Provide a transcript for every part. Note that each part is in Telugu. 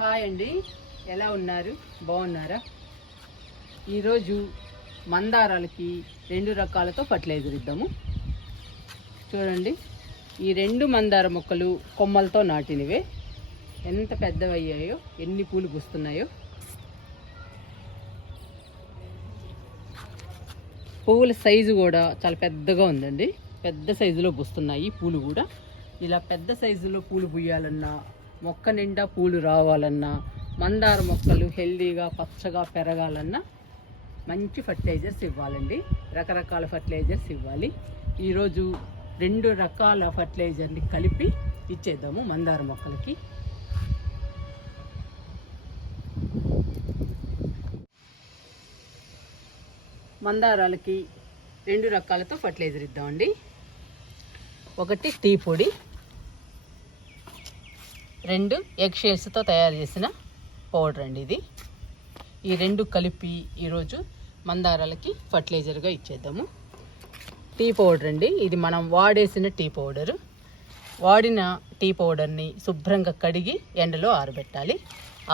హాయ్ అండి, ఎలా ఉన్నారు? బాగున్నారా? ఈరోజు మందారాలకి 2 రకాలతో ఫర్టిలైజర్ ఇద్దాము. చూడండి, ఈ 2 మందార మొక్కలు కొమ్మలతో నాటినవే. ఎంత పెద్దవయ్యాయో, ఎన్ని పూలు పూస్తున్నాయో. పువ్వుల సైజు కూడా చాలా పెద్దగా ఉందండి. పెద్ద సైజులో పూస్తున్నాయి పూలు కూడా. ఇలా పెద్ద సైజులో పూలు పూయాలన్నా, మొక్క నిండా పూలు రావాలన్నా, మందార మొక్కలు హెల్దీగా పచ్చగా పెరగాలన్నా మంచి ఫర్టిలైజర్స్ ఇవ్వాలండి. రకరకాల ఫర్టిలైజర్స్ ఇవ్వాలి. ఈరోజు 2 రకాల ఫర్టిలైజర్ని కలిపి ఇచ్చేద్దాము మందార మొక్కలకి. మందారాలకి 2 రకాలతో ఫర్టిలైజర్ ఇద్దామండి. ఒకటి టీ పొడి, 2 ఎగ్ షెల్స్తో తయారు చేసిన పౌడర్ అండి ఇది. ఈ 2 కలిపి ఈరోజు మందారాలకి ఫర్టిలైజర్గా ఇచ్చేద్దాము. టీ పౌడర్ అండి, ఇది మనం వాడేసిన టీ పౌడరు. వాడిన టీ పౌడర్ని శుభ్రంగా కడిగి ఎండలో ఆరబెట్టాలి.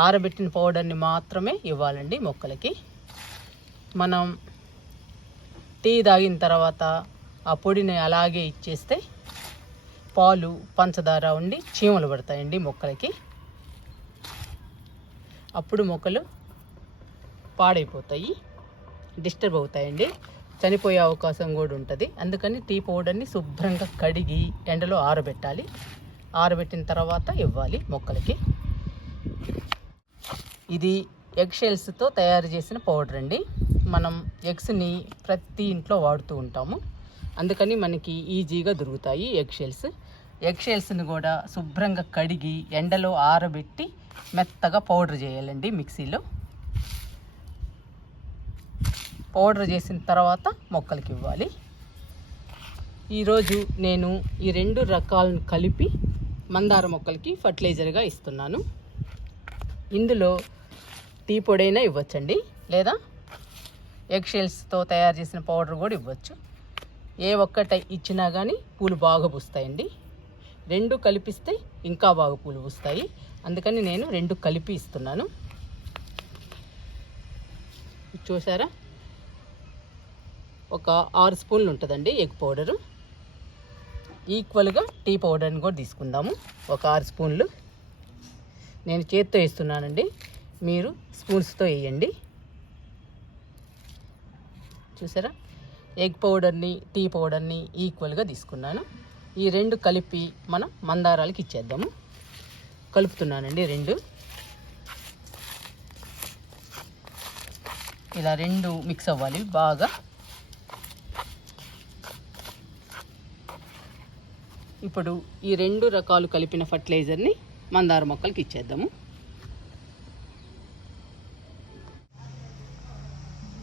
ఆరబెట్టిన పౌడర్ని మాత్రమే ఇవ్వాలండి మొక్కలకి. మనం టీ తాగిన తర్వాత ఆ పొడిని అలాగే ఇచ్చేస్తే పాలు పంచదార ఉండి చీమలు పడతాయండి మొక్కలకి. అప్పుడు మొక్కలు పాడైపోతాయి, డిస్టర్బ్ అవుతాయండి, చనిపోయే అవకాశం కూడా ఉంటుంది. అందుకని టీ పౌడర్ని శుభ్రంగా కడిగి ఎండలో ఆరబెట్టాలి. ఆరబెట్టిన తర్వాత ఇవ్వాలి మొక్కలకి. ఇది ఎగ్ షెల్స్తో తయారు చేసిన పౌడర్ అండి. మనం ఎగ్స్ని ప్రతి ఇంట్లో వాడుతూ ఉంటాము, అందుకని మనకి ఈజీగా దొరుకుతాయి ఎగ్ షెల్స్. ఎగ్ షెల్స్ని కూడా శుభ్రంగా కడిగి ఎండలో ఆరబెట్టి మెత్తగా పౌడర్ చేయాలండి మిక్సీలో. పౌడర్ చేసిన తర్వాత మొక్కలకి ఇవ్వాలి. ఈరోజు నేను ఈ 2 రకాలను కలిపి మందార మొక్కలకి ఫర్టిలైజర్గా ఇస్తున్నాను. ఇందులో టీ పొడైనా ఇవ్వచ్చండి, లేదా ఎగ్ షెల్స్తో తయారు చేసిన పౌడర్ కూడా ఇవ్వచ్చు. ఏ ఒక్కటి ఇచ్చినా కానీ పూలు బాగా పూస్తాయండి. 2 కలిపిస్తే ఇంకా బాగా పూలు పూస్తాయి. అందుకని నేను 2 కలిపి ఇస్తున్నాను. చూసారా, ఒక 6 స్పూన్లు ఉంటుందండి ఎగ్ పౌడరు. ఈక్వల్గా టీ పౌడర్ని కూడా తీసుకుందాము, ఒక 6 స్పూన్లు. నేను చేత్తో వేస్తున్నానండి, మీరు స్పూన్స్తో వేయండి. చూసారా, ఎగ్ పౌడర్ని టీ పౌడర్ని ఈక్వల్గా తీసుకున్నాను. ఈ 2 కలిపి మనం మందారాలకి ఇచ్చేద్దాము. కలుపుతున్నానండి 2. ఇలా 2 మిక్స్ అవ్వాలి బాగా. ఇప్పుడు ఈ 2 రకాలు కలిపిన ఫర్టిలైజర్ని మందార మొక్కలకి ఇచ్చేద్దాము.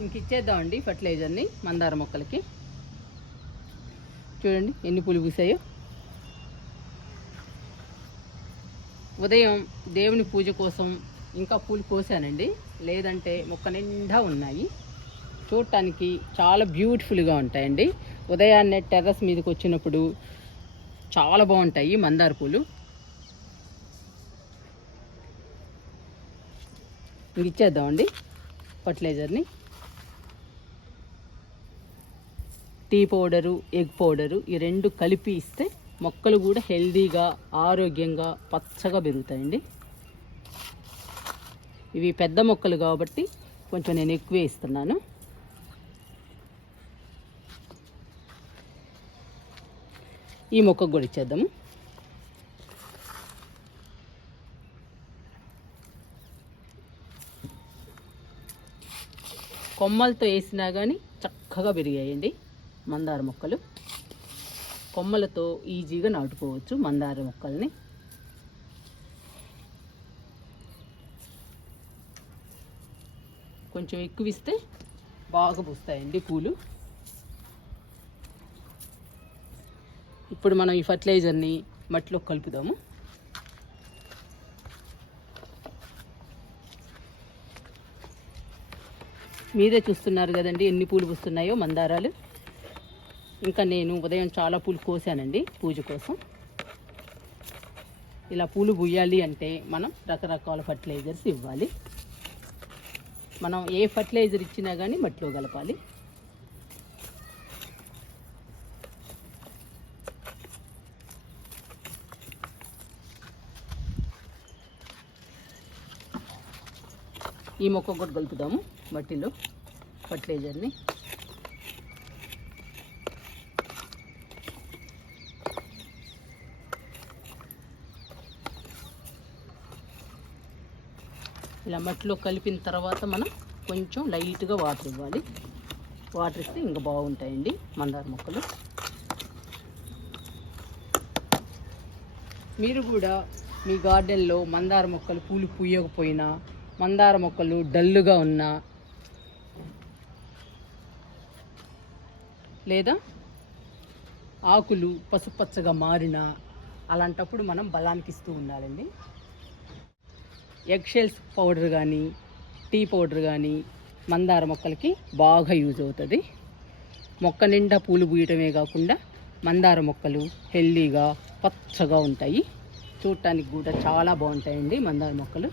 ఇంక ఇచ్చేద్దామండి ఫర్టిలైజర్ని మందార మొక్కలకి. చూడండి ఎన్ని పూలు పూసాయో. ఉదయం దేవుని పూజ కోసం ఇంకా పూలు కోసానండి, లేదంటే మొక్క నిండా ఉన్నాయి. చూడటానికి చాలా బ్యూటిఫుల్గా ఉంటాయండి. ఉదయాన్నే టెర్రస్ మీదకి వచ్చినప్పుడు చాలా బాగుంటాయి మందార పూలు. ఇంక ఇచ్చేద్దామండి ఫర్టిలైజర్ని. టీ పౌడరు ఎగ్ పౌడరు ఈ 2 కలిపి ఇస్తే మొక్కలు కూడా హెల్దీగా ఆరోగ్యంగా పచ్చగా పెరుగుతాయండి. ఇవి పెద్ద మొక్కలు కాబట్టి కొంచెం నేను ఎక్కువే ఇస్తున్నాను. ఈ మొక్కకు కూడా ఇచ్చేద్దాము. కొమ్మలతో వేసినా కానీ చక్కగా పెరిగాయండి మందార మొక్కలు. కొమ్మలతో ఈజీగా నాటుకోవచ్చు మందార మొక్కల్ని. కొంచెం ఎక్కువ ఇస్తే బాగా పూస్తాయండి పూలు. ఇప్పుడు మనం ఈ ఫర్టిలైజర్ని మట్టిలో కలుపుదాము. మీరే చూస్తున్నారు కదండి ఎన్ని పూలు పూస్తున్నాయో మందారాలు. ఇంకా నేను ఉదయం చాలా పూలు కోసానండి పూజ కోసం. ఇలా పూలు పూయాలి అంటే మనం రకరకాల ఫర్టిలైజర్స్ ఇవ్వాలి. మనం ఏ ఫర్టిలైజర్ ఇచ్చినా కానీ మట్టిలో కలపాలి. ఈ మొక్క కూడా కలుపుదాము మట్టిలో ఫర్టిలైజర్ని. ఇలా మట్టిలో కలిపిన తర్వాత మనం కొంచెం లైట్గా వాటర్ ఇవ్వాలి. వాటర్ ఇస్తే ఇంకా బాగుంటాయండి మందార మొక్కలు. మీరు కూడా మీ గార్డెన్లో మందార మొక్కలు పూలు పూయకపోయినా, మందార మొక్కలు డల్లుగా ఉన్నా, లేదా ఆకులు పసుపచ్చగా మారినా, అలాంటప్పుడు మనం బలానికి ఇస్తూ ఉండాలండి. ఎగ్ షెల్స్ పౌడర్ కానీ, టీ పౌడర్ కానీ మందార మొక్కలకి బాగా యూజ్ అవుతుంది. మొక్క నిండా పూలు పూయటమే కాకుండా మందార మొక్కలు హెల్దీగా పచ్చగా ఉంటాయి. చూడటానికి కూడా చాలా బాగుంటాయండి మందార మొక్కలు.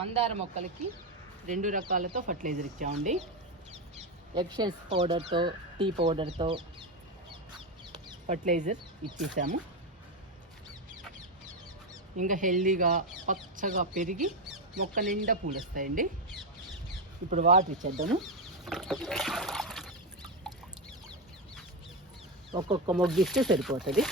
మందార మొక్కలకి 2 రకాలతో ఫర్టిలైజర్ ఇచ్చామండి. ఎగ్ షెల్స్ పౌడర్తో, టీ పౌడర్తో ఫర్టిలైజర్ ఇచ్చేసాము. ఇంకా హెల్దీగా పచ్చగా పెరిగి మొక్క నిండా పూలు వస్తాయండి. ఇప్పుడు వాటర్ ఇచ్చేద్దాము. ఒక్కొక్క మొగ్గు ఇస్తే సరిపోతుంది.